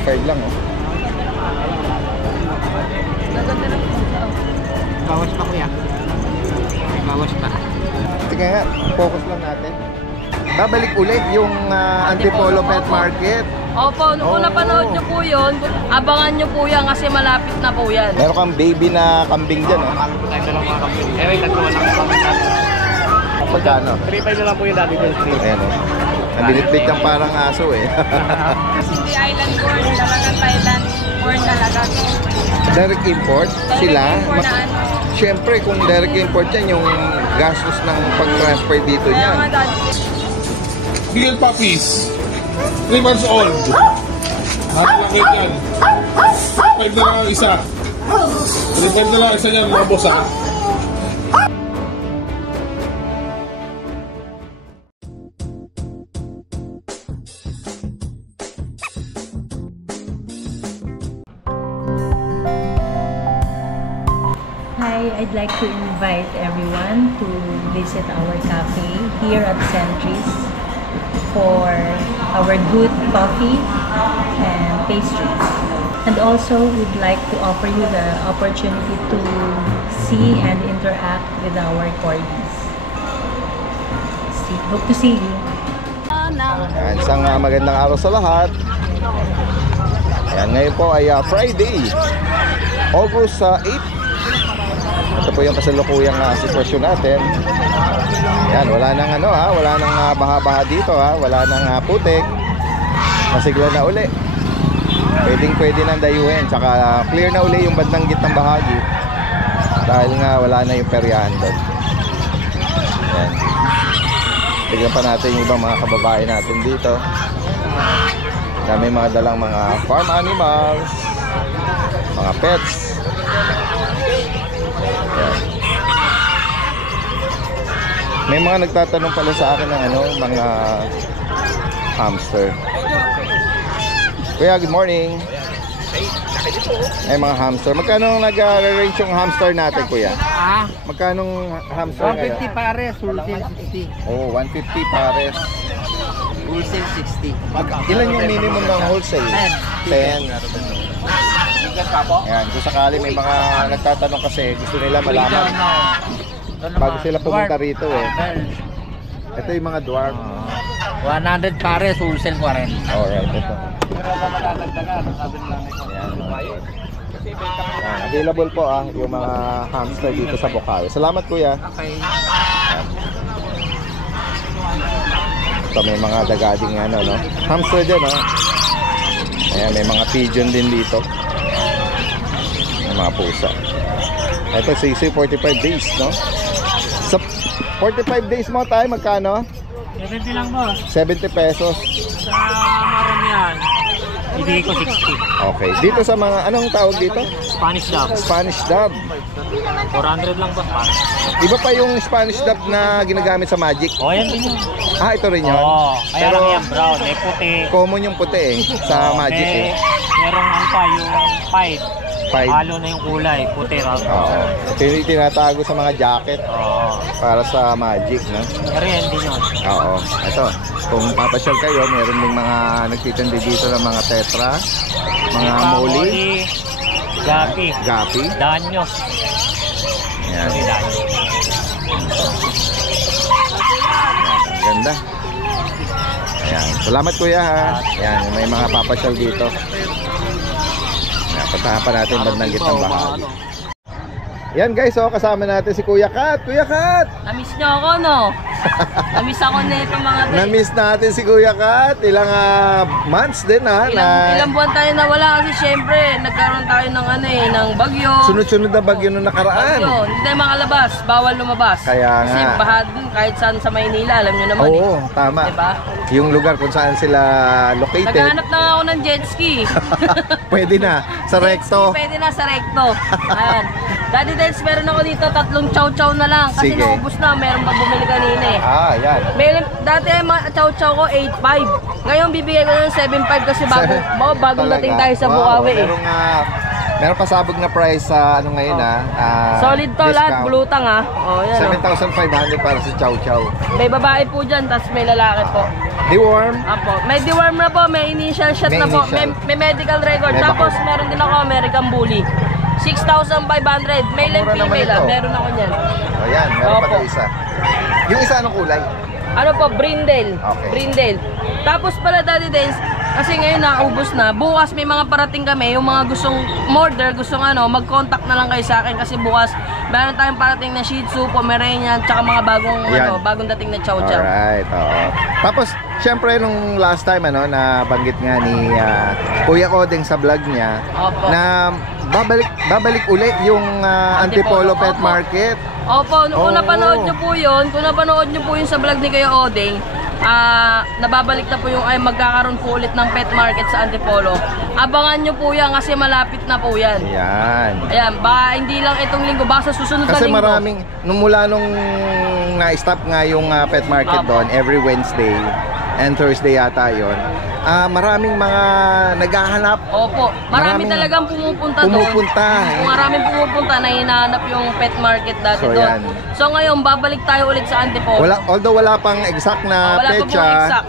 2.5 lang, oh. Bawas pa, kuya. Bawas pa. Sige nga, focus lang natin. Babalik ulit yung Antipolo Pet Market. Opo, kung napanood nyo po yun, abangan nyo po yan kasi malapit na po yan. Meron kang baby na kambing dyan, oh. Tayo na lang mga kambing. Eh, wait, nagkawa lang po kami natin. Pagkano? 3.5 na lang po yung dati del 3. Ayan, oh. Nabilit-bit kang parang aso, eh. Hindi island corn, talagang Thailand corn talaga. Direct import sila. Corn na ano. Siyempre, kung direct import yan, yung gastos ng pag-transfer dito Kaya niyan. nga dati. Real puppies. 3 months old. Nakalaki yan. 5 na lang ang isa. 3 na lang ang isa yan, mga boss, ha? Hi, I'd like to invite everyone to visit our cafe here at Centris for our good coffee and pastries. And also, we'd like to offer you the opportunity to see and interact with our corgis. Hope to see you. Ayan, isang magandang araw sa lahat. Ayan, ngayon po ay Friday, August 8. Ito po yung kasalukuyang sitwasyon natin. Ayan, wala nang wala nang baha-baha dito, wala nang putik. Masigla na uli. Pwede nang dayuhin. Tsaka clear na uli yung bandang gitnang bahagi. Dahil nga wala na yung peryahan doon. Ayan. Tignan pa natin yung ibang mga kababae natin dito. Dami mga dalang mga farm animals, mga pets. Ayan. May mga nagtatanong pala sa akin ng mga hamster. Kuya, good morning. Ay, mga hamster. Magkano nag-range yung hamster natin, kuya? Magkano hamster ngayon? 150 pares, wholesale 60. Oh, 150 pares. Wholesale 60. Ilan yung minimum ng wholesale? 10. Ayan, kung sakali may mga nagtatanong kasi gusto nila malaman bago sila pumunta rito, eh. Ito yung mga dwarf. 100 pares, wholesale 40. Alright, ito. Ayan, available po yung mga hamster dito sa Bukawi. Salamat, kuya. Okay. Ito may mga dagading hamster dyan, Ayan, may mga pigeon din dito. May mga pusa. Ito, sisi 45 days, Sa 45 days mo tayo, magkano? 70 lang mo. 70 pesos. Sa maramihan, ibigay ko 60. Okay. Dito sa mga, anong tawag dito? Spanish dub. Spanish dub. 400 lang ba? Iba pa yung Spanish dub na ginagamit sa Magic. Yan din yun. Ito rin yun. Kaya lang yan brown, may puti. Common yung puti, sa Magic, Merong yung pied. Halo na yung kulay, puti raw. Ito yung tinatago sa mga jacket para sa Magic, Pero yan din yun. Ito, kung papasyal kayo, meron ding mga nagtitindi dito ng mga tetra, mga moli, gapi, danyo. Ayan. Ganda. Ayan. Salamat, kuya, Ayan, may mga papasyal dito. Puntahan pa natin bandang gitnang bahagi. Yan, guys, kasama natin si Kuya Kat. Kuya Kat! Namiss nyo ako, no? Namiss ako nito mga Namiss natin si Kuya Kat. Ilang months din, Ilang buwan tayo nawala kasi syempre nagkaroon tayo ng ng bagyo. Sunod-sunod na bagyo nung nakaraan. Bagyo. Hindi tayo makalabas. Bawal lumabas. Kaya kasi nga. baha dun kahit saan sa Maynila. Alam nyo naman Tama. Diba? Yung lugar kung saan sila located. Naghahanap na ako ng jet ski. Pwede na. Sa recto. Pwede na sa recto. Ayan. Daddy Dels, meron ako dito 3 chow-chow na lang. Kasi Sige. naubos na. Meron pa bumili kanina eh. Yan. Dati chow-chow ko 8.5. Ngayon bibigay ko ng 7.5 kasi bagong dating tayo sa Bukawi. Merong Meron pasabog na price sa ano ngayon Solid to lahat, discount. bulutang yan 7,500 para sa Chow Chow. May babae po dyan, tapos may lalaki po. Deworm. Apo. May deworm na po, may initial shot May na po, initial. may medical record. May Tapos meron din ako American Bully. 6,500, male and Mura naman female ito. meron ako niyan. O yan, meron pa Opo. ito isa. Yung isa anong kulay? Ano po, Brindle. Okay. Brindle. Tapos pala Daddy Dance, kasi ngayon naubos na. Bukas may mga parating kami, yung mga gustong order, gustong mag-contact na lang kayo sa akin kasi bukas meron tayong parating na Shih Tzu, Pomeranian, tsaka mga bagong dating na Chow Chow. Alright, oo. Tapos, syempre nung last time nabanggit nga ni Kuya Odeng sa vlog niya Opo. na babalik uli yung Antipolo Pet Opo. Market. Opo, kung Oo. napanood nyo po yun, sa vlog ni Kuya Odeng, nababalik na po yung magkakaroon po ulit ng pet market sa Antipolo. Abangan nyo po yan kasi malapit na po yan. Ayan. Ayan, baka hindi lang itong linggo, baka sa susunod na Kasi linggo. maraming, mula nung na-stop nga yung pet market Opo. doon, every Wednesday and Thursday yata yun, maraming mga naghahanap. Opo, marami Maraming talagang pumupunta doon. pumupunta. Maraming pumupunta na hinahanap yung pet market dati So, doon. yan. So ngayon, babalik tayo ulit sa Antipolo. Although wala pang exact na Wala pa pong petsa, exact.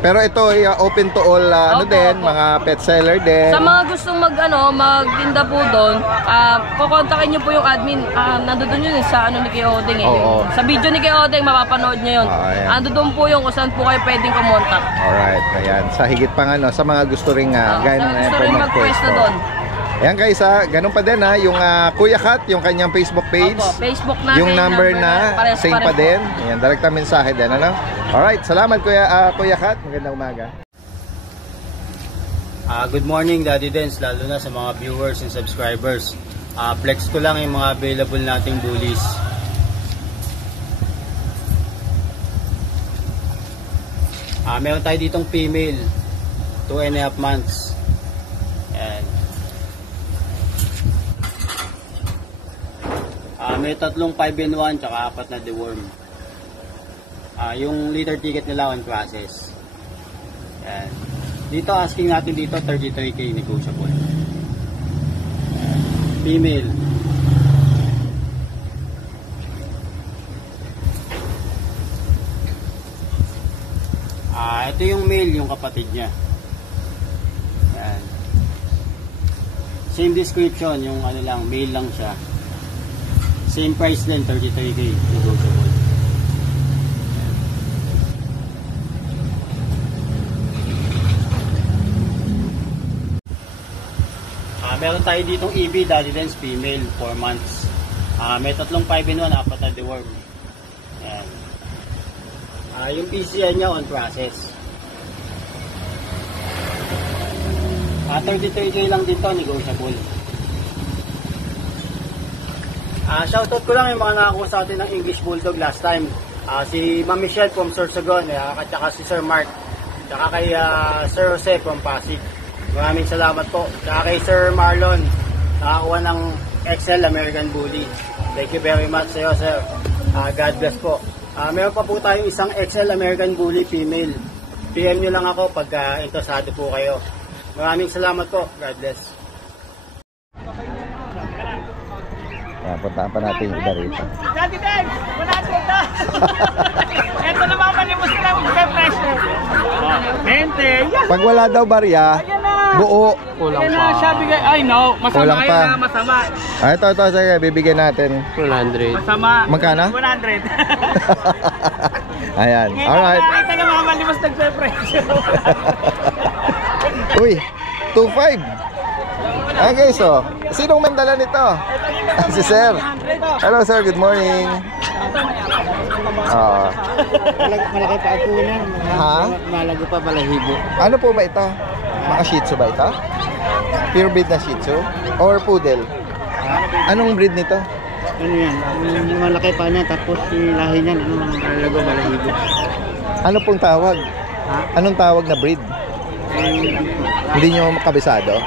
pero ito ay open to all Opo, din, opo. mga pet seller din. Sa mga gustong magtinda po doon, kukontakin niyo po yung admin. Nandoon yun sa ni Kuya Odeng Oo. Sa video ni Kuya Odeng, mapapanood niyo yun. Ayan. Nandoon po yung kung saan po kayo pwedeng kumontak. Alright, ayan. Sa higit pang sa mga gusto ring Sa ganyan gusto rin mag-pwesto doon. Ayan guys ganun pa din yung Kuya Kat, yung kanyang Facebook page. Opo, Facebook natin. Yung number na pares same pa po. din. Ayan, direktang mensahe din, Alright, salamat Kuya Kat. Magandang umaga. Good morning Daddy Dance, lalo na sa mga viewers and subscribers. Flex ko lang yung mga available nating bullies. Meron tayo ditong female, 2.5 months. Ayan. May tatlong 5-in-1 tsaka 4 na deworm. Yung litter ticket nila on process. Ayan. Dito asking natin dito 33k negotiable. Female. Ito yung male, yung kapatid niya. Ayan. Same description, yung lang, male lang siya. Same price din, 33k negotiable. Meron tayo ditong EB, Daddy Dance, female, 4 months. May tatlong 5-in-1, 4 na deworm. Ayan. Yung PCI niya on process. 33k lang dito, negotiable. Shoutout ko lang yung mga nakakuha sa atin ng English Bulldog last time. Si Ma'am Michelle from Sorsogon, at saka si Sir Mark, saka kay Sir Jose from Pasig. Maraming salamat po. Saka kay Sir Marlon, nakakuha ng XL American Bully. Thank you very much sa iyo, sir. God bless po. Meron pa po tayong isang XL American Bully female. PM nyo lang ako pag interesado po kayo. Maraming salamat po. God bless. Puntaan pa natin yung iba rito. Daddy Dan, wala dito. Ito na mamalimos na lang mag-pressure. 20. Pag wala daw barya, buo. Kulang pa. Sabi kayo, ay no, masama Kulang yun pa. na, masama. Ito, sige, bibigyan natin. 100. Masama. Magkano? 100. Ayan, Ngayon alright. nakakita ka mamalimos nagpe-pressure. Uy, 2.5. Okay, so, sinong mandala nito? Si Sir. Hello, Sir. Good morning. Malaki pa ako na. Ha? Malago pa balahibo. Ano po ba ito? Mga Shih Tzu ba ito? Pure breed na Shih Tzu? Or Poodle? Anong breed nito? Ano yan? Yung malaki pa niya tapos yung lahi niyan. Malago balahibo. Ano pong tawag? Anong tawag na breed? Hindi nyo kabisado?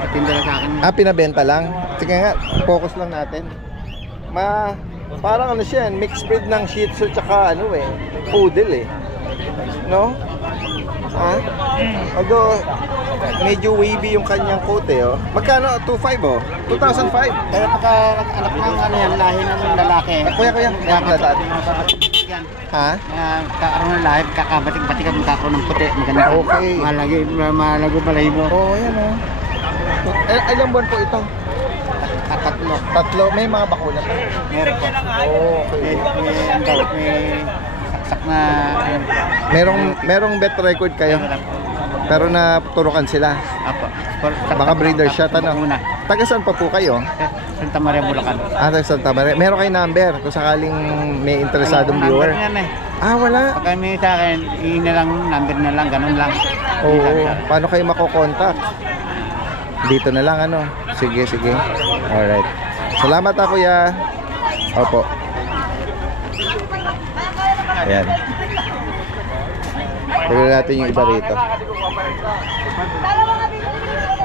Patinda na sa akin. Pinabenta lang? Sige nga, focus lang natin. Parang siya, mixed breed ng Shih Tzu tsaka Poodle No? Although, medyo wavy yung kanyang coat eh, oh. Magkano? 2.5 oh. 2005. Pero pagka anak ng ano yan, lahi ng lalaki. Kuya, dapat. Yan. Ha? Kakaroon ng lahi, kakabatik-batik at magkakaroon ng puti. Maganda. Okay. Malago palay mo. Oh, ayan oh. Ilang buwan po ito? Tatlo. Tatlo. May mga bakuna pa. Meron po. Oh, okay. May saksak na... Merong bet record kayo. Pero naturukan sila. Apo. Baka breeder shot, ano? Una. Taga saan pa po kayo? Santa Maria, Bulacan. Taga Santa Maria. Meron kayong number kung sakaling may interesadong viewer? Wala. Pag may sa akin, number na lang, ganun lang. Oo. Paano kayo makokontak? Dito na lang, ano? Sige. Alright. Salamat kuya. Opo. Ayan. Tignan natin yung iba rito.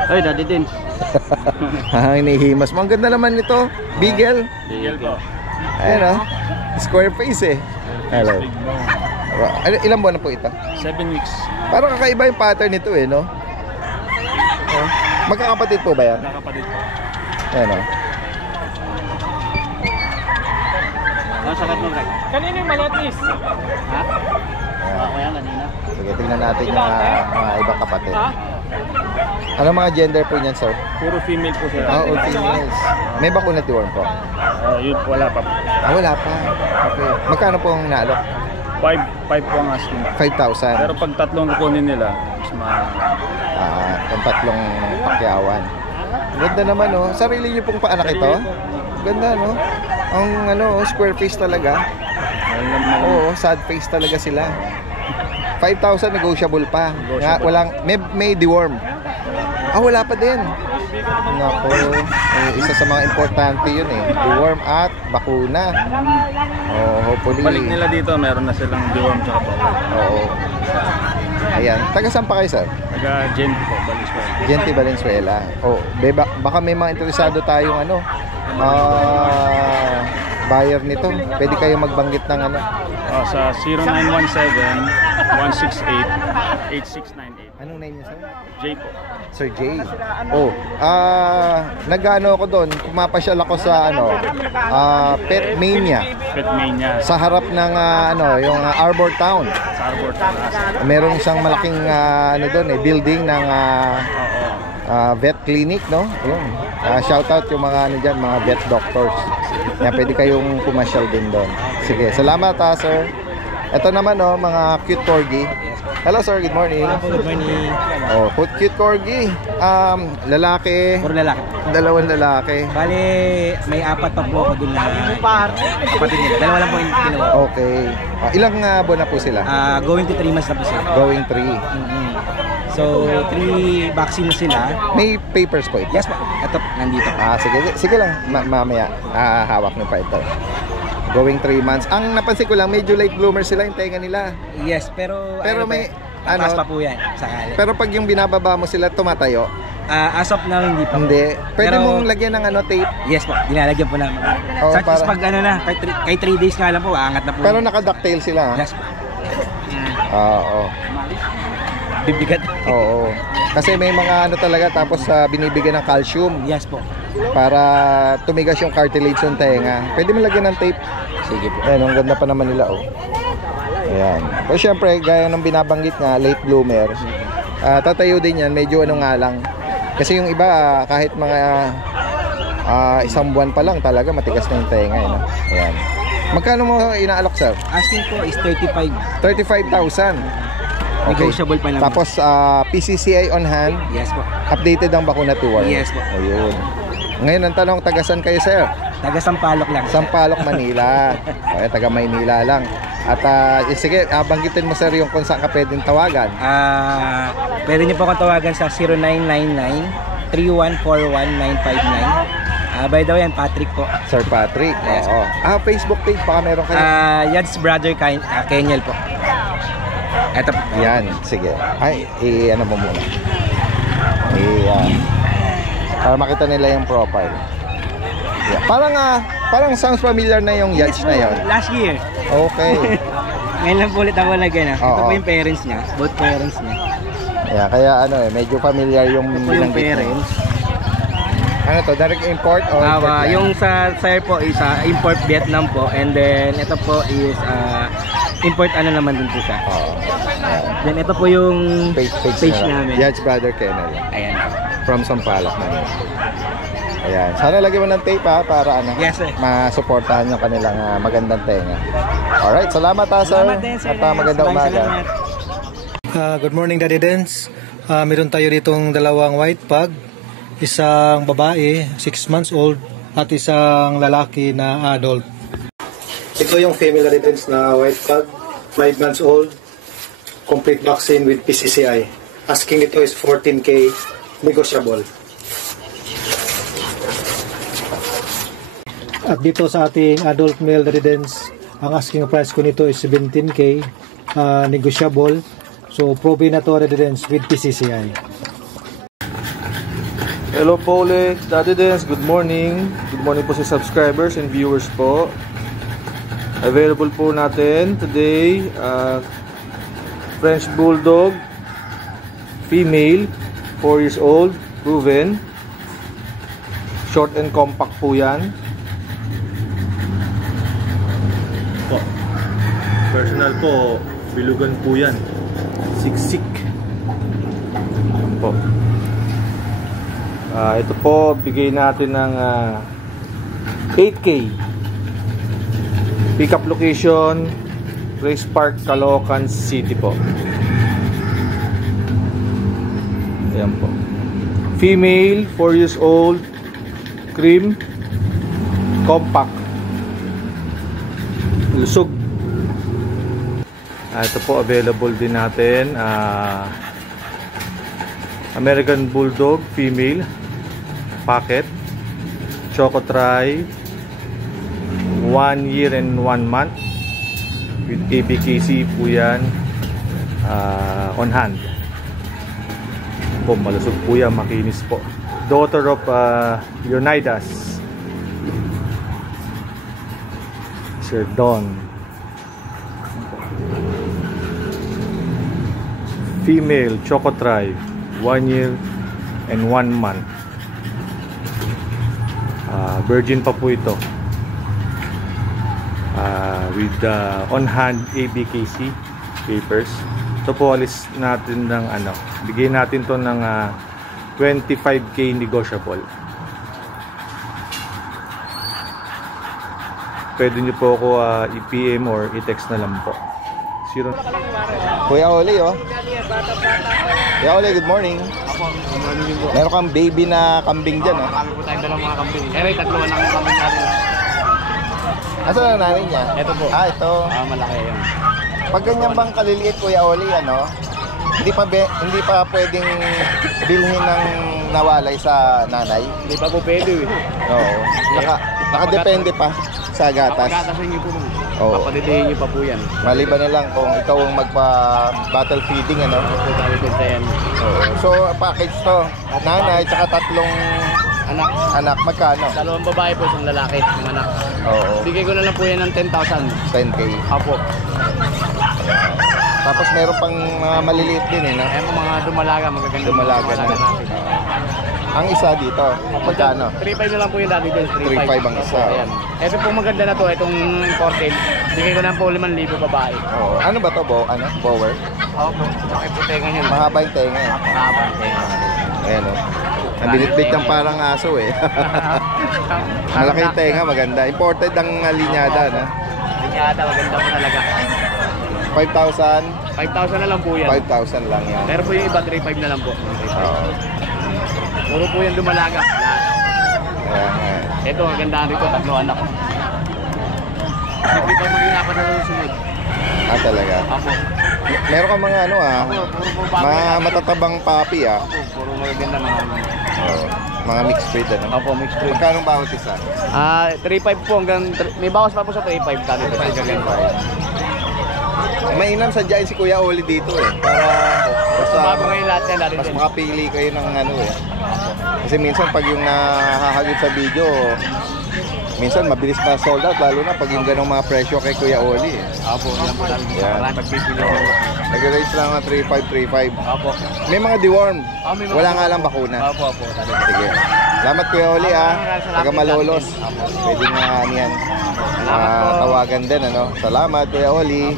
Ay, Daddy Dins. Hinihimas mo. Ang ganda naman nito. Beagle. Bigel po. Ayan o. Square face eh. Hello. Ilang buwan na po ito? 7 weeks. Parang kakaiba yung pattern nito eh, no? Oh. Magkakapatid po ba yan? Nakapatid po. Ayan o. Ano sakat mo, Greg? Kanino yung maliit, Ha? Ako yan, kanina. Sige, tingnan natin yung mga ibang kapatid. Ano mga gender po niyan, sir? Puro female po sir. All females. May bakuna deworm po? Yun, wala pa. Wala pa. Okay. Magkano po ang naalok? 5 po ang asking. 5,000. Pero pag tatlong kukunin nila, mas Ang tatlong pakyawan. Ganda naman, oh. Sarili niyo pong paanak ito? Ganda, no? Ang square face talaga. Oo, sad face talaga sila. 5,000 negotiable pa. Nga, walang may deworm. Wala pa din. Nako, isa sa mga importante yun eh. Deworm at bakuna. Hopefully. balik nila dito, meron na silang deworm tsaka po. Oo. Ayan. Taga saan pa kayo, sir? Taga Gente po, Valenzuela. Gente Valenzuela. Baka may mga interesado tayong buyer nito. Pwede kayo magbanggit ng Sa 0917-168-8698. Anong name niya, sir? J po. Sir Jay. Nag-ano ako doon, pumapasyal ako sa Pet Mania Pet Mania. sa harap ng yung Arbor Town. Sa Arbor Talas. Meron isang malaking doon building ng vet clinic, no? Ayun. Shout out yung mga diyan, mga vet doctors. Yan, pwede kayong pumasyal din doon. Sige, salamat sir. Ito naman mga cute corgi. Hello sir, good morning. Good morning. Cute corgi. Lalaki. Puro lalaki. Dalawang lalaki. Bali, may 4 pa po ako dun na kapatid nila. Dalawa lang po yung kinuha. Okay. Ilang buwan na po sila? Going to 3 months na po sila. Going 3. So, 3 vaccine sila. May papers po ito? Yes po. Ito, nandito. Sige lang. Mamaya. Hawak niyo pa ito. Going 3 months. Ang napansin ko lang, medyo late bloomer sila yung tenga nila. Yes, pero may taas pa po yan, sakali. Pero pag yung binababa mo sila, tumatayo? As of now, hindi pa. Hindi. Pwede Pero, mong lagyan ng tape? Yes po, dinalagyan po namin. Pag kay 3 days nga lang po, aangat na po. Pero naka-ducktail sila? Yes po. Oo. Bibigat. Oo. Kasi may mga talaga, tapos binibigyan ng calcium. Yes po. Para tumigas yung cartilage ng tenga. Pwede mo lagyan ng tape? Sige po. Ayan, ang ganda pa naman nila, Ayan. Pero syempre, gaya ng binabanggit nga, late bloomer, tatayo din yan, medyo nga lang. Kasi yung iba, kahit mga isang buwan pa lang talaga, matigas na yung tenga, Ayan. Magkano mo inaalok, sir? Asking po is 35. 35,000. Negotiable pa naman. Tapos, PCCI on hand. Yes po. Updated ang bakuna to work. Yes po. Ayun. Ngayon, ang tanong, taga-san kayo, sir? Taga Sampaloc lang. Sampaloc, Manila. Taga Maynila lang. At sige, banggitin mo, sir, yung kung saan ka pwedeng tawagan. Pwede niyo po akong tawagan sa 0999-3141959. By the way, Patrick po. Sir Patrick. Yes. Oo. Facebook page, baka meron kayo. Yad's brother Kenyel po. Eto po. Yan, sige. Ano mo muna. Para makita nila yung profile. Yeah. Parang sounds familiar na yung yachts na yon. Last year. Okay. Ngayon lang po ulit ako nag-ano. Ito Oo. po yung parents niya. Both parents niya. Yeah, kaya ano medyo familiar yung binanggit mo. Ano to, direct import or import lang? Yung sa sire po is import Vietnam po, and then ito po is import ano naman din po siya. Then ito po yung page namin. Yats Brother Kennel. Ayan. From Sampaloc namin. Ayan. Sana lagyan mo ng tape para ano, Yes, sir. masuportahan yung kanilang magandang tenga. Alright, salamat sir. Salamat din, sir. At magandang umaga. Good morning, Daddy Dens. Meron tayo ditong dalawang white pug. Isang babae, 6 months old, at isang lalaki na adult. Ito yung female Daddy Dens na white pug, 5 months old, complete vaccine with PCCI. Asking ito is 14K, negotiable. At dito sa ating adult male Daddy Dens, ang asking price ko nito is 17K, negotiable. So, probe na to Daddy Dens with PCCI. Hello po ulit, Daddy Dens. Good morning. Good morning po sa subscribers and viewers po. Available po natin today, French Bulldog, female, 4 years old, proven. Short and compact po yan. Po. Personal po, bilugan po yan. Siksik. Po. Ito po, bigay natin ng 8K. Pick up location, Grace Park, Caloocan City po. Ayan po. Female, 4 years old, cream, compact, lusog. Ito po, available din natin. American Bulldog, female, packet, Choco Tri, 1 year and 1 month with ABKC po yan, on hand po, malusog po yan, makinis po. Daughter of Leonidas, Sir Don. Female, Choco Tri, 1 year and 1 month. Virgin pa po ito. With on-hand ABKC papers. Ito po, alis natin ng ano, bigay natin to ng 25K negotiable. Pwede nyo po ako i-PM or i-text na lang po. Kuya Oli, Kuya Oli, good morning. Good morning din po. Meron kang baby na kambing dyan, Kami po tayong dalawang mga kambing. Pero tatluan ang kambing natin. Nasaan ang nanay niya? Ito po. Ito. Malaki yun. Pag ganyan bang kaliliit, Kuya Oli, hindi pa pwedeng bilhin ng nawalay sa nanay? Hindi pa po pwede eh. Oo. Nakadepende pa sa gatas. Pagkatasin niyo po mo. Oo. Papadidihin niyo pa po yan. Maliban na lang kung ikaw ang magpa-battle feeding, ano? Opo, dali yan. Oo. So, package to. Nanay, tsaka 3 anak. Magkano? 2 babae po, 1 lalaki, yung anak. Oo. Bigay ko na lang po yan ng 10,000. 10K. Apo. Tapos meron pang mga maliliit din, no? Ayan po mga dumalaga, magaganda. Dumalaga na. natin. Ang isa dito, magkano? 3.5 na lang po yung dati din. 3.5 ang isa. Opo, ayan. Ito po maganda na to, itong imported. Bigay ko na po 5,000 babae. Oo. Ano ba to, Bower? Opo, laki po tenga nyo. Mahaba yung tenga, eh. Mahaba yung tenga. Ayan, ang binitbit ng parang aso, eh. Malaki yung tenga, maganda. Imported ang linyada, no? Linyada, maganda po talaga. 5,000? 5,000 na lang po yan. 5,000 lang yan. Pero po yung iba, 3.5 na lang po. Oo. Puro po yung dumalaga. Lahat. Ayan. Ito, ang ganda nito, 3 anak. Hindi pa maging apat na susunod. Talaga? Apo. Meron kang mga Puro po bago. mga matatabang papi, Apo, puro maganda mga. Oo. Mga mixed breed, ano? Apo, mixed breed. Magkano bawat isa? 3.5 po hanggang, may bawas pa po sa 3.5 dati. Mainam sadyain si Kuya Oli dito, eh. Para Bago ngayon lahat yan dati mas din. makapili kayo ng ano, eh. Kasi minsan pag yung nahahagit sa video, Minsan mabilis pa sold out, lalo na pag yung ganong mga presyo kay Kuya Oli. Opo, yan po namin sa Yan. mga nagpipili. Nag-range lang ng 3,535. Opo. May mga deworm. May mga Wala nga lang bakuna. Opo. Sige. Salamat Kuya Oli Taga Malolos. Pwede nga yan. Tawagan din ano. Salamat Kuya Oli.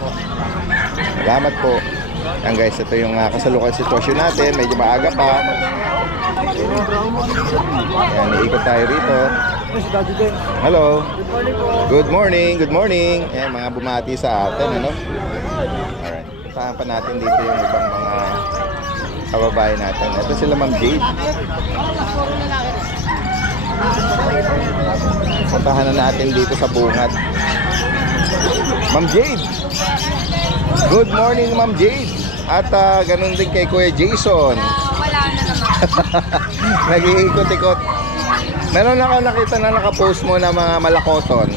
Salamat po. Yan guys, ito yung kasalukuyan sitwasyon natin. Medyo maaga pa. Yan, iikot tayo rito. Hello. Good morning. Ayan, mga bumati sa atin, ano? Alright. Puntahan pa natin dito yung ibang mga kababayan natin. Ito sila Ma'am Jade. Puntahan na natin dito sa bungad. Ma'am Jade. Good morning, Ma'am Jade. At ganun din kay Kuya Jason. Wala na naman. Nag-iikot-ikot. Meron ako nakita na nakapost mo na mga malakoton.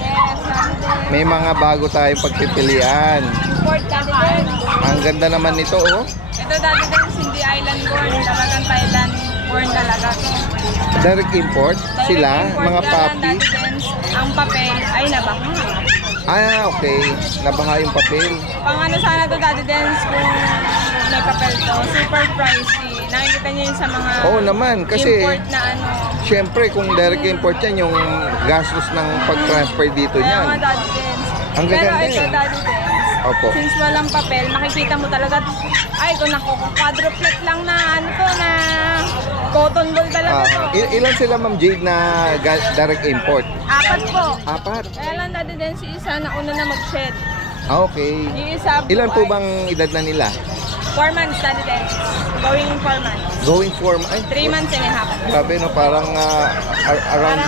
May mga bago tayong pagpipilian. Import Daddy Dens. Ang ganda naman nito, oh. Ito Daddy Dens, hindi island born. Talagang Thailand born talaga. Direct import sila, mga puppy. Daddy Dens, ang papel ay nabaha. Okay. Nabaha yung papel. Pang ano sana to Daddy Dens kung may papel to. Super pricey. Nakikita niyo yun sa mga Oo naman, kasi import na ano. syempre kung direct import yan, yung gastos ng pag-transfer dito Kaya niyan. mga Daddy Dens. Ang Pero gaganda ito eh. Daddy Dens, Opo. since walang papel, makikita mo talaga, ay kung naku, quadruplet lang na ano to na cotton ball talaga to. Ilan sila Ma'am Jade na direct import? 4 po. 4. Kaya lang Daddy Dens, yung isa na una na mag-shed. Okay. Yung isa Ilan po ay bang edad na nila? 4 months Daddy Dens. Going 4 months. Going for... Ay, 3 months and a half. grabe no, parang around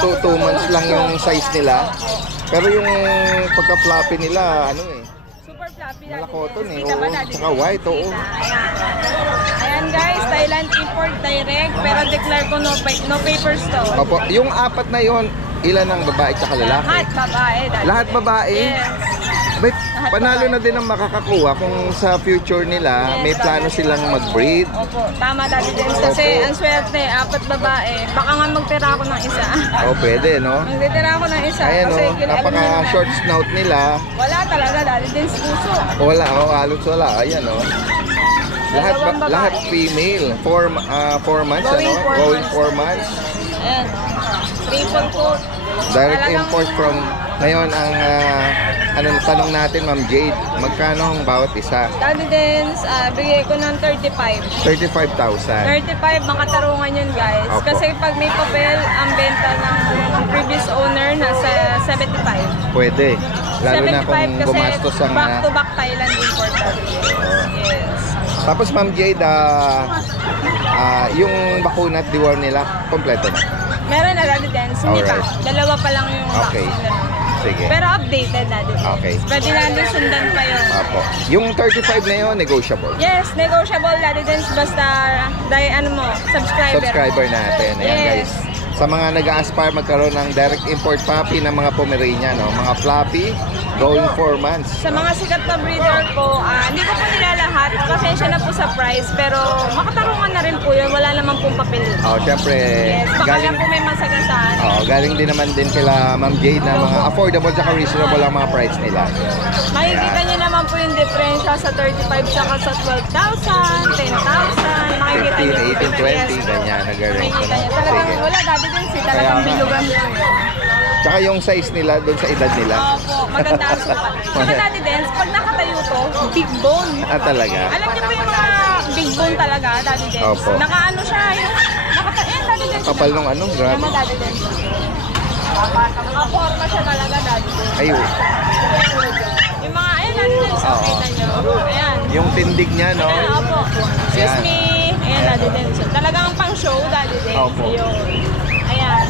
2 months lang yung size nila. Pero yung pagka-floppy nila, ano eh, Super floppy Daddy malakoton Dens. eh. Kita ba Oo, Daddy tsaka Dens? white, oo. Kita. Ayan. Ayan guys, Thailand import direct. Pero declare ko no papers to. Opo, yung 4 na yon, ilan ang babae tsaka lalaki? Lahat babae. Daddy Lahat Dens. babae? Yes. But panalo na din ang makakakuha kung sa future nila may plano silang mag-breed. Opo, tama Daddy Dens. Kasi Opo. ang swerte, 4 babae. Baka nga magtira ako ng isa. O pwede, no? Magtitira ako ng isa. Ayan kasi o, alam niyo napaka-short naman, snout nila. wala talaga Daddy Dens puso. Wala, halos wala. Ayan o. Dalawang babae. Lahat female. 4 months, Going ano? 4 Going months. 4 months. Ayan. Triple coat. Direct Talagang- import from... Ngayon, ang tanong natin, Ma'am Jade, magkano ang bawat isa? Daddy Dens, bigay ko ng 35. 35,000. 35, makatarungan yun guys. Opo. Kasi pag may papel, ang benta ng previous owner nasa 75. Pwede. Lalo na kung 75 kasi gumastos ang... back-to-back Thailand import Daddy Dens. Yes. Tapos Ma'am Jade, yung bakuna at deworm nila, kompleto na. Meron na Daddy Dens, hindi pa. Alright. Dalawa pa lang yung Okay. vaccine na. Sige. Pero updated Daddy Dens. Okay. Pwede natin sundan pa yun. Apo. Yung 35 na yun, negotiable. Yes, negotiable Daddy Dens basta Subscriber natin. Ayan Yes. guys. Sa mga nag-a-aspire magkaroon ng direct import puppy ng mga Pomeranian, no? Mga floppy, going 4 months. Sa mga sikat na breeder ko, hindi ko po nila lahat. Pasensya na po sa price, pero makatarungan na rin po yun. Wala naman pong papel. Oh, syempre, Yes, baka galing, lang po may masagasaan. galing din naman din kila Ma'am Jade na mga affordable at reasonable ang mga price nila. Makikita nyo naman po yung diferensya sa 35 saka sa 12,000, 10,000. Makikita 15, nyo. 18, 20, Yes, ganyan, nag-range. makikita nyo. Ano? Talagang Sige. wala Daddy Dens, talagang Kaya nga. bilugan yun. Tsaka yung size nila doon sa edad nila. Opo, maganda ang sukat. Saka Daddy Dens, pag nakatayo to, big bone. Talaga. Alam niyo po yung mga big bone talaga, Daddy Dens. Opo. Nakaano siya, yung Daddy Dens. Kapal nung ano, grabe. Yung mga Daddy Dens. Nakaporma siya talaga, Daddy Dens. Ayun. Yung mga, ayun, Daddy Dens, Oo. kita nyo. Ayan. Yung tindig niya, no? Ayan, opo. Excuse Ayan. me. Ayan, Daddy Dens. Talagang pang show, Daddy Dens. Opo. Yun. Ayan.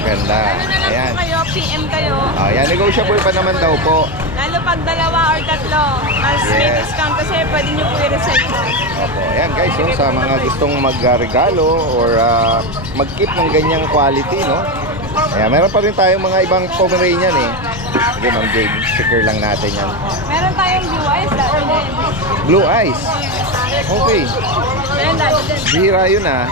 Ganda. Ano na lang Ayan. po kayo, PM kayo. Ayan, negotiable pa naman daw po. Lalo pag 2 or 3, mas may Yes. discount kasi pwede nyo po i-reserve. Opo. Ayan guys, so, sa mga gustong magregalo or mag-keep ng ganyang quality, no? Ayan, meron pa rin tayong mga ibang Pomeranian eh. Sige, Ma'am Jade, secure lang natin yan. Meron tayong blue eyes, Daddy Dens. Blue eyes. Okay. Ayan, Daddy Dens. Bihira yun ah.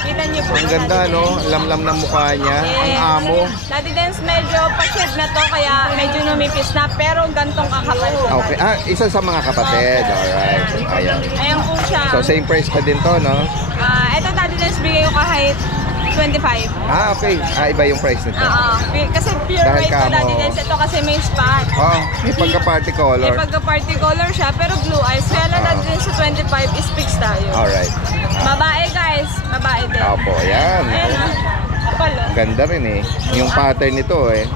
Kita niyo po. Ang ganda, no? Lamlam ng mukha niya. Ang amo. Daddy Dance medyo pa-shed na to, kaya medyo numipis na, pero gantong kakapal siya. Okay. Isa sa mga kapatid. Alright. Ayan. Ayan po siya. So, same price pa din to, no? Ito Daddy Dance bigay ko kahit 25. Okay. Iba yung price nito. Kasi pure Dahil white kamo. po Daddy Dance. Ito kasi may spot. May pagka-party May color. pagka-party color siya, pero blue eyes. Kaya lang Daddy Dance sa 25 is fixed tayo. Alright. Babae guys, babae din. Opo, ayan. Ayan kapal oh. Ganda rin eh. Yung pattern nito eh.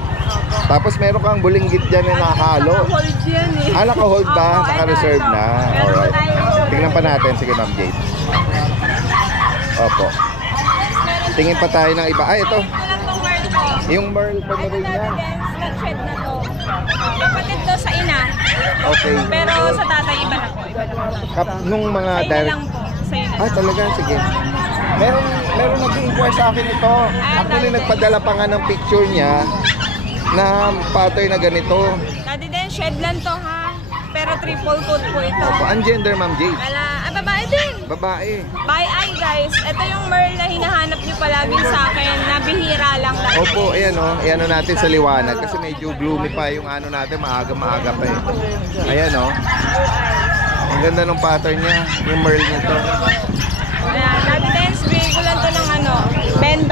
Tapos meron kang bulinggit dyan na nakahalo. Naka-hold yan eh. Naka-hold ba? Opo, Naka-reserve ito. na. Meron Alright. tayo. Tingnan pa natin. Sige, Ma'am Jade. Opo. Tingin pa tayo ng iba. Ito. Yung Merl Pomeranian. Nag-shed na to. Kapatid to sa ina. Okay. Pero sa tatay iba na po. Nung mga Sa ina lang po. Sa ina. talaga? Sige. Meron nag-inquire sa akin ito. Actually, nagpadala pa nga ng picture niya na pattern na ganito. Daddy din, shed lang to ha. Pero triple coat po ito. Opo. Ang gender, Ma'am Jade? Babae din. Babae. By eye guys. Ito yung Merl na hinahanap nyo palagi sa akin na bihira lang. Opo, ayan o. Ayan o natin sa liwanag. Kasi medyo gloomy pa yung ano natin. Maaga pa eh. Ayan o. Ang ganda ng pattern niya. Yung Merl nito. Ayan. Daddy Dance, bigay ko lang to ng 20.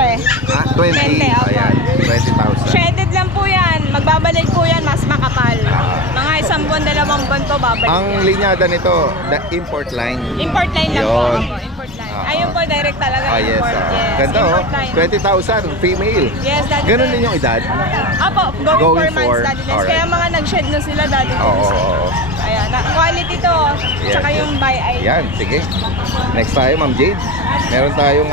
20. 20, opo. Ayan. 20,000. Shredded lang po yan. Magbabalik po yan, mas makapal. Mga 1 buwan, 2 buwan to, babalik. Ang linyada nito, the import line. Import line lang po. Yun. Opo, import line. Ayun po, direct talaga Yes. import. Yes. Ganda o. Import line. 20,000. Female. Yes, Daddy Ganun Dance. din yung edad. Opo, going Going 4 months, for. Daddy Dance. Alright. Kaya mga nag-shed na sila, Daddy Dance. Oo. Ayan, quality to. Yes, Tsaka yes. yung by eye. Yan, sige. Next tayo, Ma'am Jade. Meron tayong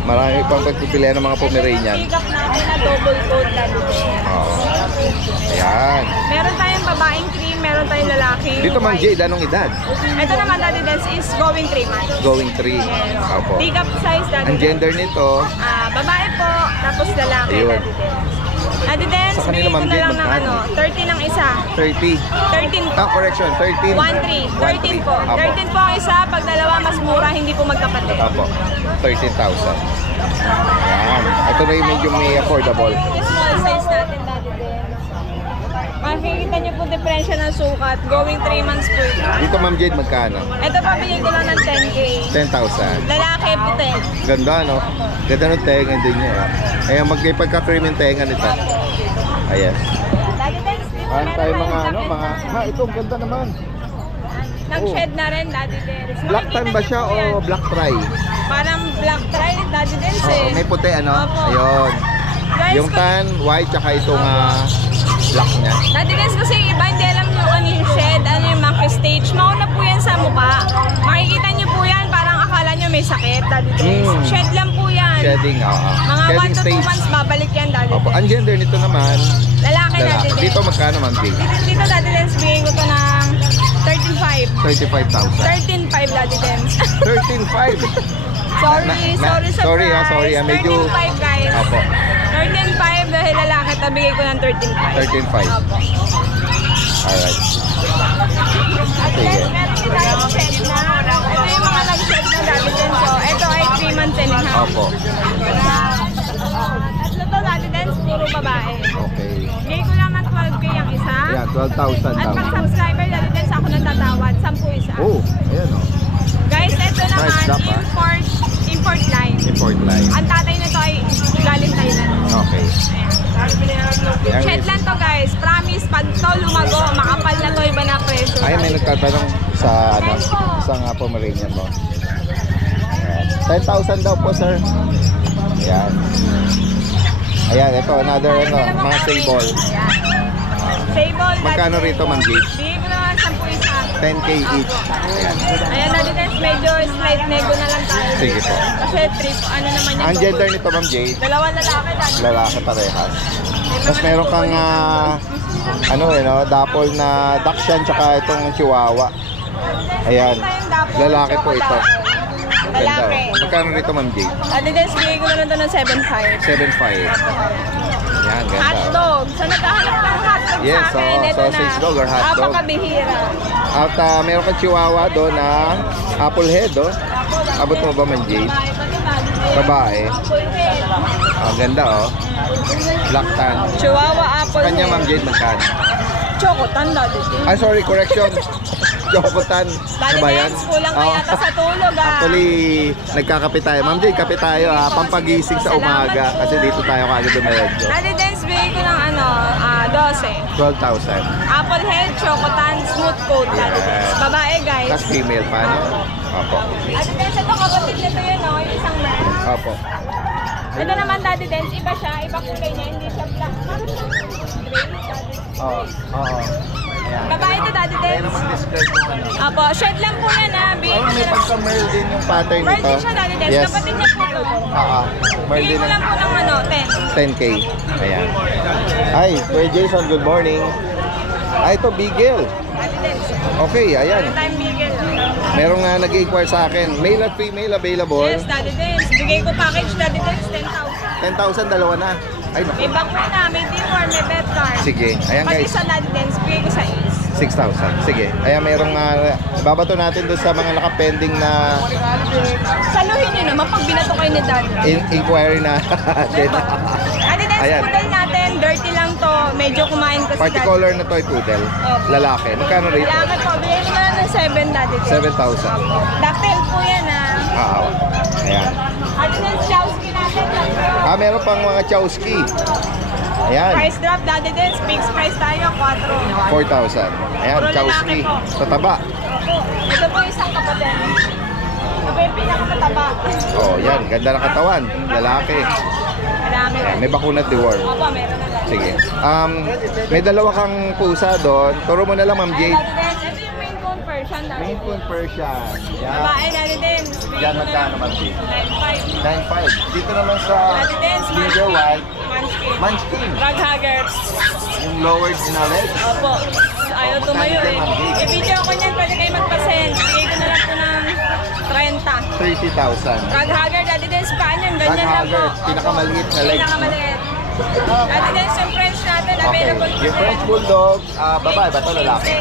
marami pang pagpipilian ng mga Pomeranian. Pick up natin na double coat, Daddy Dance. Oo. Ayan. Meron tayong babaeng cream, meron tayong lalaki. Dito, Ma'am Jade, anong edad? Ito naman, Daddy Dance, is going 3 months. Going 3. Opo. Pick up size, Daddy Ang Dance. gender nito, Babae po, tapos lalaki, Ayun. Daddy Dance. Daddy Dance, Sa kanila, bigay ko Ma'am na Jade, lang ng magkano? 30 ng isa. 30. 13 po. Correction, 13. 1-3. 13 po. Opo. 13 po ang isa. Pag dalawa, mas mura, hindi po magkapatid. Opo. 13,000. Ayan. Ito na yung medyo may affordable. Yung small size natin, Daddy Dance. Makikita niyo po diferensya ng sukat. Going 3 months po ito. Dito, Ma'am Jade, magkano? Ito pa, bigay ko lang ng 10K. 10,000. Lalaki, puti. Ganda, no? Ganda ng tenga din niya. Ayan, magkipagka-cream yung tenga nito. Ayan. Daddy Dance, dito Ano tayo meron mga tayong ano, jacket mga... na- Ha, ito, ang ganda naman. Nag-shed na rin, Daddy Dance. Black tan ba siya Makikita niyo po o yan. black try? Parang black tri, Daddy Dance Oo, eh. may puti, ano? Opo. Ayun. Guys, Yung tan, white, tsaka itong black niya. Daddy Dance kasi yung iba hindi alam nyo ano yung shed, ano yung monkey stage. Mauna po yan sa mukha. Makikita nyo po yan, parang akala nyo may sakit, Daddy Dance. Shed lang po yan. Shedding, oo. Mga Shedding 1 to 2 stage. months babalik yan, Daddy Opo. Dance. Ang gender nito naman, Lalaki, Daddy lalaki. Dance. Dito magkano, Ma'am Jade? Dito, Daddy Dance, bigay ko to ng 13.5. 35,000. 13.5, Daddy Dance. 13,500. sorry sa sorry, price. sorry. Medyo... 13.5, guys. Opo. 13.5 dahil lalaki, tabigay ko ng 13.5. 13,500. Opo. Alright. At Sige. then, meron din tayong shed na. Ito yung mga nag-shed na Daddy Dance. So, ito ay 3 months and a half. Opo. Tatlo to Daddy Dance, puro babae. Okay. Bigay ko lang ng 12K ang isa. Ayan, 12,000 At daw. pag subscriber Daddy Dance, ako natatawad. 10 isa. Oh, ayan o. Guys, ito naman, Price drop, import line. Import line. Ang tatay nito ay galing Thailand. Okay. Ayan. Shed lang to guys. Promise, pag to lumago, makapal na to, iba na presyo. Ay, may nagtatanong sa ano, isang Pomeranian mo. Ayan. 10,000 daw po, sir. Ayan. Ayan, ito, another ano, mga sable. Sable. Magkano rito, Ma'am Jade? Bigay ko naman 10 isa. 10K each. Ayan. Ayan, Daddy Dance, medyo slight nego na lang tayo. Sige po. Kasi trip, ano naman yung Ang gender nito, Ma'am Jade, Dalawang lalaki, Daddy. lalaki parehas. Tapos meron kang ano no, dapol na Dachshund tsaka itong Chihuahua. Ayan. Lalaki po ito. Ganda. Lalaki. Magkano rito, Ma'am Jade? Daddy Dance, bigay ko na lang to ng 7.5. 7.5. Yan, ganda. Hotdog. Sa naghahanap ng hotdog Yes, sa akin, ito sausage na. dog or hotdog. Napakabihira. At meron kang Chihuahua doon na apple head, oh. Abot mo ba, Ma'am Jade? Ito, Daddy Dance. Babae. Apple head. Oh, ganda oh. Black tan. Chihuahua apple Kanya head. Ma'am Jade, magkano? Chocotan, Daddy Dance. Ay, sorry, correction. Chocotan. Daddy Ano ba yan? Dance, kulang ka Oh. yata sa tulog ah. Actually, nagkakape tayo. Ma'am Jade, kape tayo ha. Pampagising sa umaga. Kasi dito tayo kagad dumiretso. Daddy Dance, bigay ko ng 12. 12,000. Apple head, chocotan, smooth coat, Daddy Dance. Babae, guys. Tapos female pa, no? Opo. Daddy Dance, ito kapatid nito yun, no? Yung isang man. Opo. Ito naman, Daddy Dance, iba siya, iba kulay niya, hindi siya black. Oo. Oo. Ayan. Babae ito, Daddy Kaya Dance. naman describe mo ano. Apo, shed lang po yan, ha? Bigay Oh, ko may na lang. pagka-merl din yung pattern Merl nito. din siya, Daddy Dance. Yes. Kapatid niya po ito. Merl Bigay din. ko lang po ng 10. 10K. Ayan. Hi, Kuya Jason, good morning. Ah, ito, Beagle. Daddy Dance. Okay, ayan. Time bigel. Merong nag-inquire sa akin. Male at female available. Yes, Daddy Dance. Bigay ko package, Daddy Dance, 10,000. 10,000, dalawa na. Ay, naku. May bangko na, may deworm, may bed card. Sige, ayan Pag guys. isa, Daddy Dance, bigay ko sa is. 6,000. Sige. Ayan, merong babato natin doon sa mga nakapending na Saluhin nyo naman pag binato kayo ni Daddy. inquiry na. Daddy Dance, Ayan. poodle natin, dirty lang to. Medyo kumain ko si Party Daddy. color na toy poodle. Opo. Lalaki. Magkano rate? Kailangan po, bigay ko na lang ng 7, Daddy Dance. 7,000. Dactyl po yan, ha. Ayan. Daddy Dance, Chowski natin. Meron pang mga Chowski. Ayan. Price drop, Daddy Dance, fixed price tayo, 4. 4,000. Ayan, Puro Chowski. lalaki po. Sa taba. Opo. Ito po isang kapatid. Ito po yung pinakamataba. Oh, yan. Ganda ng katawan. Lalaki. Marami Ayan, may bakuna deworm. Opo, meron na lang. Sige. May dalawa kang pusa doon. Turo mo na lang, Ma'am Ay, Jade. Daddy Dance, ito yung main coon version, Daddy Main Dance. Coon Persian. Yan. Babae, Daddy Dance. Yan, magkano, Ma'am Jade? 9.5. 9,500. Dito naman sa Daddy Dance, Ginger White. Munchkin. Munchkin. Drug Haggard. Yung lowered na leg. Opo. Ayaw tumayo eh. I-video ko niyan, pwede kayo magpa-send. Bigay ko na lang po ng 30. 30,000. Drug Haggard, Daddy Dance, paan yun? Ganyan lang po. Haggard, pinakamaliit na leg. Pinakamaliit. Daddy Dance, yung French natin, Okay. available po Yung French Bulldog, babae ba ito lalaki?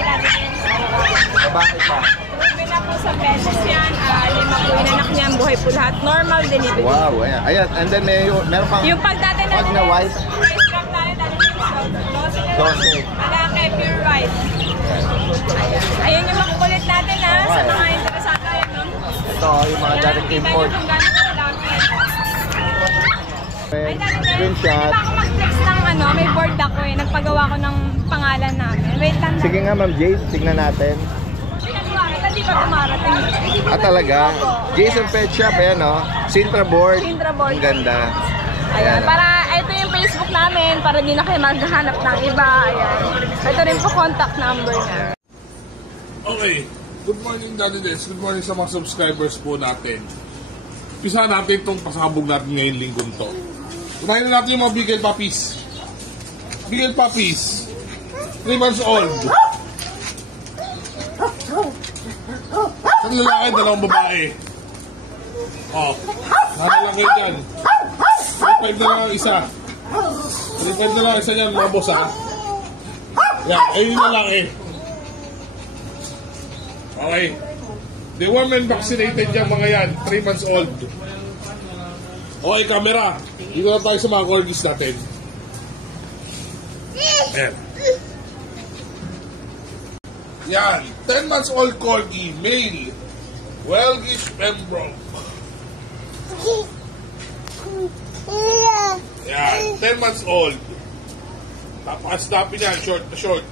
Babae pa. Ruby na po sa pesos yan. 5 po yung anak niyan. Buhay po lahat. Normal delivery. Wow, ayan. Ayan, and then meron pang Yung pag dati pag na white. price drop tayo dati 12. 12. Malaki, pure white. Ayan. Ayan yung makukulit natin ha. Oo, Sa eh. mga interesado yun. No? Ito, yung mga direct Kita import. nyo kung gano'n kalaki. Ay, dati Screenshot. Di ba ako mag-flex ng may board ako eh. Nagpagawa ko ng pangalan namin. Wait lang. Sige nga, Ma'am Jade, tignan natin. Pinagawa kita, di ba dumarating? Talaga? Jason Pet Shop, ayan o. Sintra board. Sintra board. Ang ganda. Ayan, Ayan. para ito yung Facebook namin, para di na kayo maghahanap ng iba. Ayan. Ito rin po contact number niya. Okay. Good morning, Daddy Dance. Good morning sa mga subscribers po natin. Pisa natin itong pasabog natin ngayong linggong to. Unahin na natin yung mga Beagle Puppies. Beagle Puppies. 3 months old. Isang lalaki, 2 babae. Oh. Nana lang kayo dyan. 3.5 na lang ang isa. 3.5 na lang ang isa yan, mga boss ha. Yan, ayun yung lalaki. Okay. They were men vaccinated yung mga yan. 3 months old. Okay, camera. Dito na tayo sa mga corgis natin. Ayan. Yan. 10 months old corgi. Male. Welgish Pembroke. Yan. 10 months old. Tapas-tapin yan. Short na short.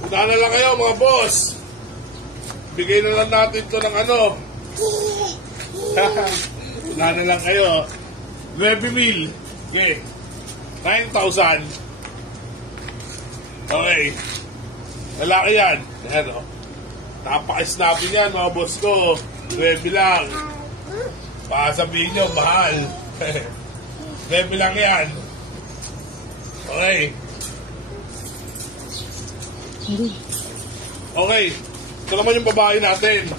Punta na lang kayo mga boss. Bigay na lang natin to ng Punta na lang kayo. 9,000. Okay. 9,000. Okay. Lalaki yan. Ayan o. Napaka-snappy yan mga boss ko. 9 lang. Baka sabihin nyo, mahal. 9 lang yan. Okay. Okay. Ito naman yung babae natin.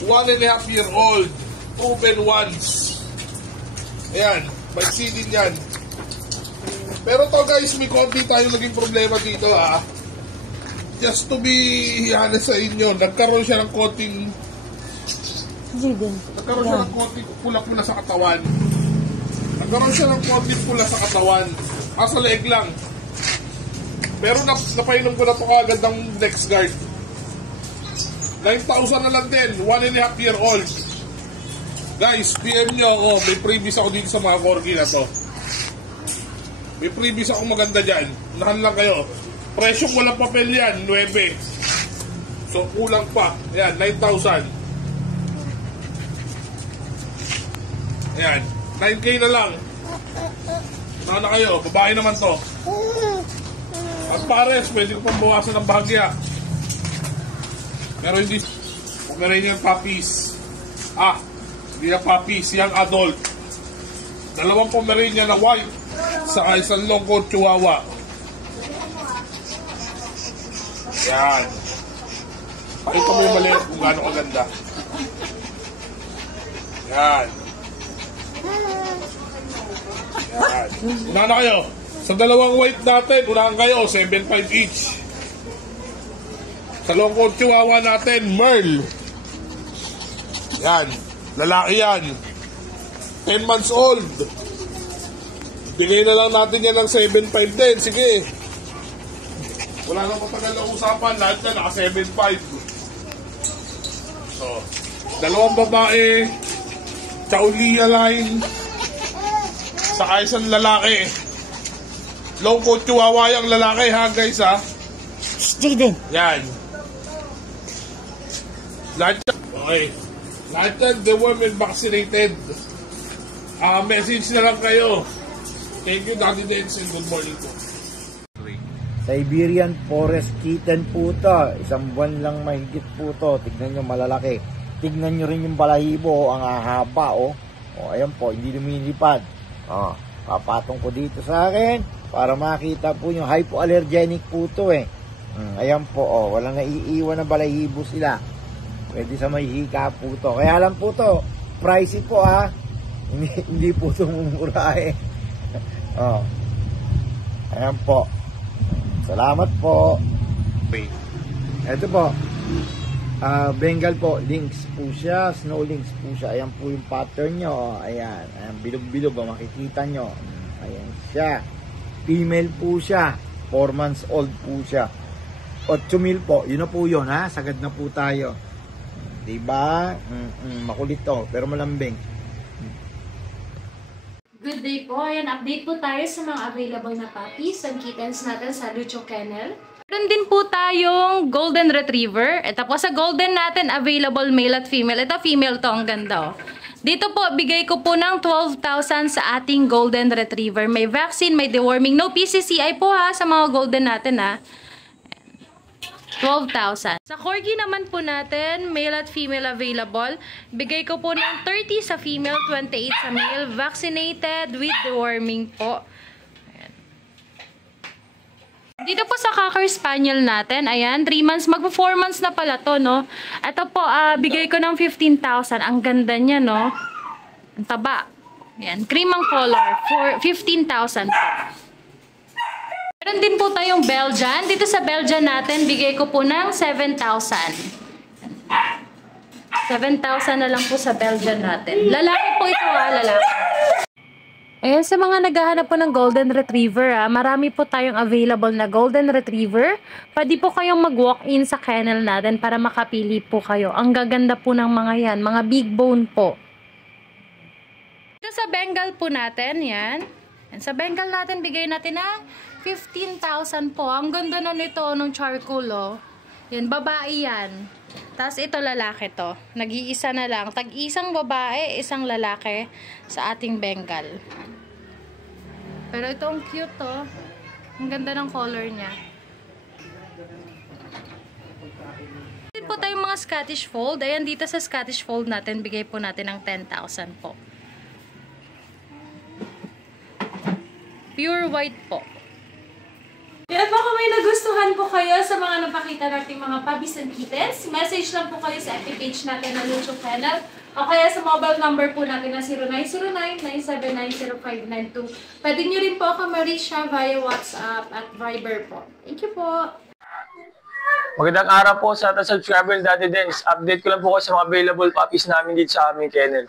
1.5 year old. Open once. Ayan. Maiksi din yan. Pero to guys, may konti tayong naging problema dito ha. Just to be honest sa inyo, nagkaroon siya ng konting Nagkaroon siya ng konting pula-pula sa katawan. Nagkaroon siya ng konting pula sa katawan. Sa leeg lang. Pero napainom ko na po agad ng NexGard. 9,000 na lang din. 1.5 year old. Guys, PM nyo ako. May freebies ako dito sa mga corgi na to. May freebies ako maganda dyan. Unahan lang kayo. Presyong walang papel yan. 9. So, kulang pa. Ayan, 9,000. Ayan, 9K na lang. Unahan na kayo. Babae naman to. At pares, pwede ko pang bawasan ng bahagya. Pero hindi, Pomeranian puppies. Hindi na puppies, young adult. 2 Pomeranian na white, saka isang long coat chihuahua. Yan. Pakita mo yung maliit kung gaano kaganda. Yan. Yan. Unahan na kayo. Sa 2 white natin, unahan kayo, 7.5 each. Sa long coat chihuahua natin, Merle. Yan. Lalaki yan. 10 months old. Bigay na lang natin yan ng 7.5 din. Sige. Wala nang matagal na usapan. Lahat na naka 7.5. So, 2 babae. Chaulia line. Saka isang lalaki. Long coat chihuahua yung lalaki ha guys ha. Yan. Lahat yan. Okay. Lahat yan, the women vaccinated. Message na lang kayo. Thank you, Daddy Dance, and good morning po. Siberian Forest Kitten po to. 1 buwan lang mahigit po to. Tignan nyo, malalaki. Tignan nyo rin yung balahibo, ang haba, oh. O, ayan po, hindi lumilipad. Papatong ko dito sa akin para makita po yung hypoallergenic po to, eh. Ayan po, oh, walang naiiwan na balahibo sila. Pwede sa may hika po to. Kaya lang po to, pricey po ha. Hindi po ito mumura eh. Ayan po. Salamat po. Ito po. Bengal po. Lynx po siya. Snow lynx po siya. Ayan po yung pattern nyo. Ayan. Ayan, bilog-bilog. Makikita nyo. Ayan siya. Female po siya. 4 months old po siya. 8,000 po. Yun na po yun ha. Sagad na po tayo. Diba? Makulit to, pero malambing. Good day po. Ayan, update po tayo sa mga available na puppies and kittens natin sa Lucho Kennel. Meron din po tayong Golden Retriever. Ito po sa Golden natin, available male at female. Ito female to, ang ganda oh. Dito po, bigay ko po ng 12,000 sa ating Golden Retriever. May vaccine, may deworming. No PCCI po ha, sa mga Golden natin ha. 12,000. Sa Corgi naman po natin, male at female available. Bigay ko po ng 30 sa female, 28 sa male. Vaccinated with deworming po. Ayan. Dito po sa Cocker Spaniel natin, ayan, 3 months, mag-4 months na pala to, no? Ito po, bigay ko ng 15,000. Ang ganda niya, no? Ang taba. Ayan, cream ang color. For 15,000 po. Meron din po tayong Belgian. Dito sa Belgian natin, bigay ko po ng 7,000. 7,000 na lang po sa Belgian natin. Lalaki po ito ha, lalaki. Ayan, sa mga naghahanap po ng Golden Retriever marami po tayong available na Golden Retriever. Pwede po kayong mag-walk-in sa kennel natin para makapili po kayo. Ang gaganda po ng mga yan, mga big bone po. Dito sa Bengal po natin, yan. Sa Bengal natin, bigay natin na 15,000 po. Ang ganda na nito nung charcoal, oh. Yan, babae yan. Tapos ito lalaki to. Nag-iisa na lang. Tag-isang babae, isang lalaki sa ating Bengal. Pero ito ang cute, oh. Ang ganda ng color niya. Dito po tayong mga Scottish Fold. Ayan, dito sa Scottish Fold natin, bigay po natin ng 10,000 po. Pure white po. Yan, baka may nagustuhan po kayo sa mga napakita nating mga puppies and kittens. Message lang po kayo sa FB page natin na Lucho Kennel o kaya sa mobile number po natin na 0909-979-0592. Pwede nyo rin po ako ma-reach via WhatsApp at Viber po. Thank you po! Magandang araw po sa ating subscriber ng Daddy Dens. Update ko lang po kayo sa mga available puppies namin dito sa aming kennel.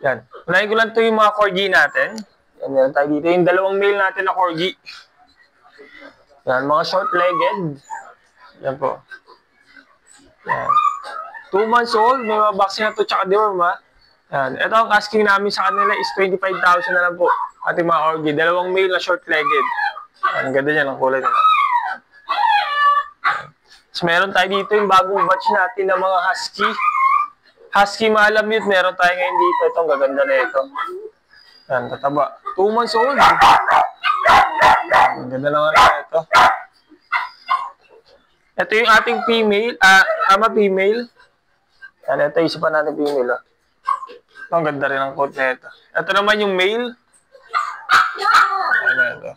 Yan. Unahin ko lang ito yung mga corgi natin. Yan, meron tayo dito. Yung dalawang male natin na corgi. Yan, mga short-legged. Yan po. Yan. 2 months old. May mga vaccine na ito tsaka deworm ha. Yan. Ito ang asking namin sa kanila is 25,000 na lang po. Ating mga corgi. Dalawang male na short-legged. Ang ganda niya ng kulay nila. So, meron tayo dito yung bagong batch natin ng mga husky. Husky Malamute, meron tayo ngayon dito. Itong gaganda na ito. Yan, tataba. 2 months old. Ang ganda na nga ito. Ito yung ating female, female. Yan, ito isa pa natin female. Ito, ang ganda rin ang coat na ito. Ito naman yung male. Yan, ito.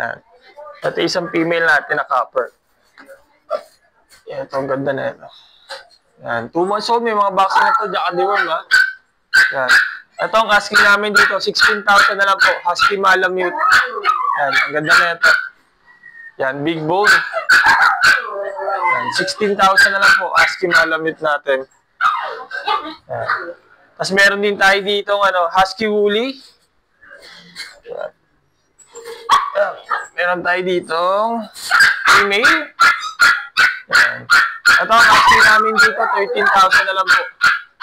Yan. Ito isang female natin na copper. Yan, ito ang ganda na ito. Yan, 2 months old, may mga vaccine na ito, Jack deworm ha. Yan. Ito ang asking namin dito, 16,000 na lang po, Husky Malamute. Yan, ang ganda na ito. Yan, big bone. Yan, 16,000 na lang po, Husky Malamute natin. Yan. Tapos meron din tayo dito, Husky Woolly. Yan. Yan. Meron tayo dito, female. Yan. Ito ang asking namin dito, 13,000 na lang po.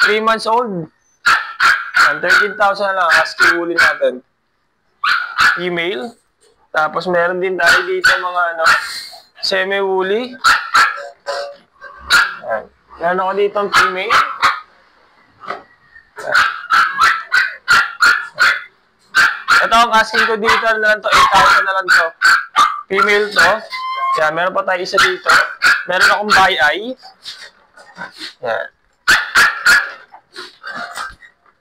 3 months old. Yan, 13,000 na lang, Husky Woolly natin. Female. Tapos meron din tayo dito mga semi-woolly. Yan. Meron ako dito ang female. Yan. Ito ang asking ko dito na lang to, 8,000 na lang to. Female to. Yan, meron pa tayo isa dito. Meron akong bi-eye. Yan.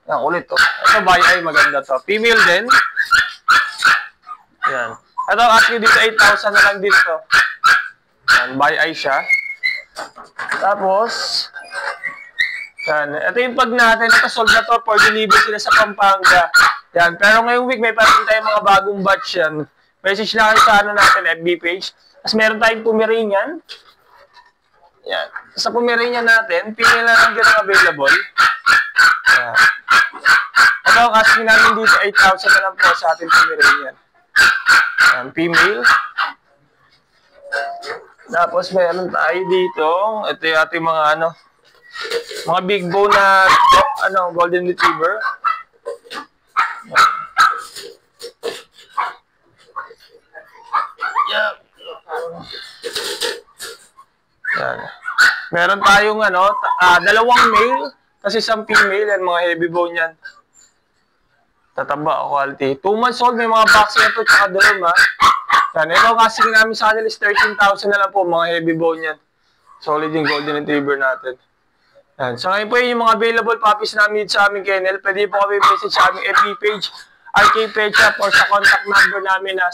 Yan, ulit to. Ito bi-eye, maganda to. Female din. Yan. Ito ang asking dito, 8,000 na lang dito. Yan, bi-eye siya. Tapos, yan. Ito yung pag natin. Ito sold na to for delivery sila sa Pampanga. Yan. Pero ngayong week, may parating tayong mga bagong batch yan. Message na kayo sa natin, FB page. Tapos meron tayong Pomeranian. Yan. Sa Pomeranian natin, female na lang din ang available. Yan. Ito ang asking namin dito, 8,000 na lang po sa ating Pomeranian. Yan, female. Tapos meron tayo dito, ito yung ating mga mga big bone na golden retriever. Yan. Yan. Meron tayong dalawang male, kasi isang female, yan mga heavy bone yan. Tataba, quality. 2 months old, may mga vaccine na ito, tsaka deworm ha. Yan, ito ang asking namin sa kanila is 13,000 na lang po, mga heavy bone yan. Solid yung golden retriever natin. Yan. So ngayon po yung mga available puppies namin sa aming kennel. Pwede po kami message sa aming FB page, RK Pet Shop, or sa contact number namin na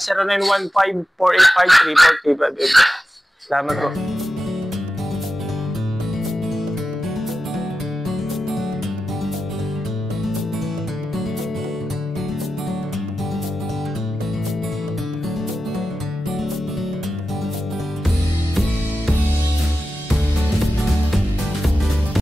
0915-4853-4358. Salamat po.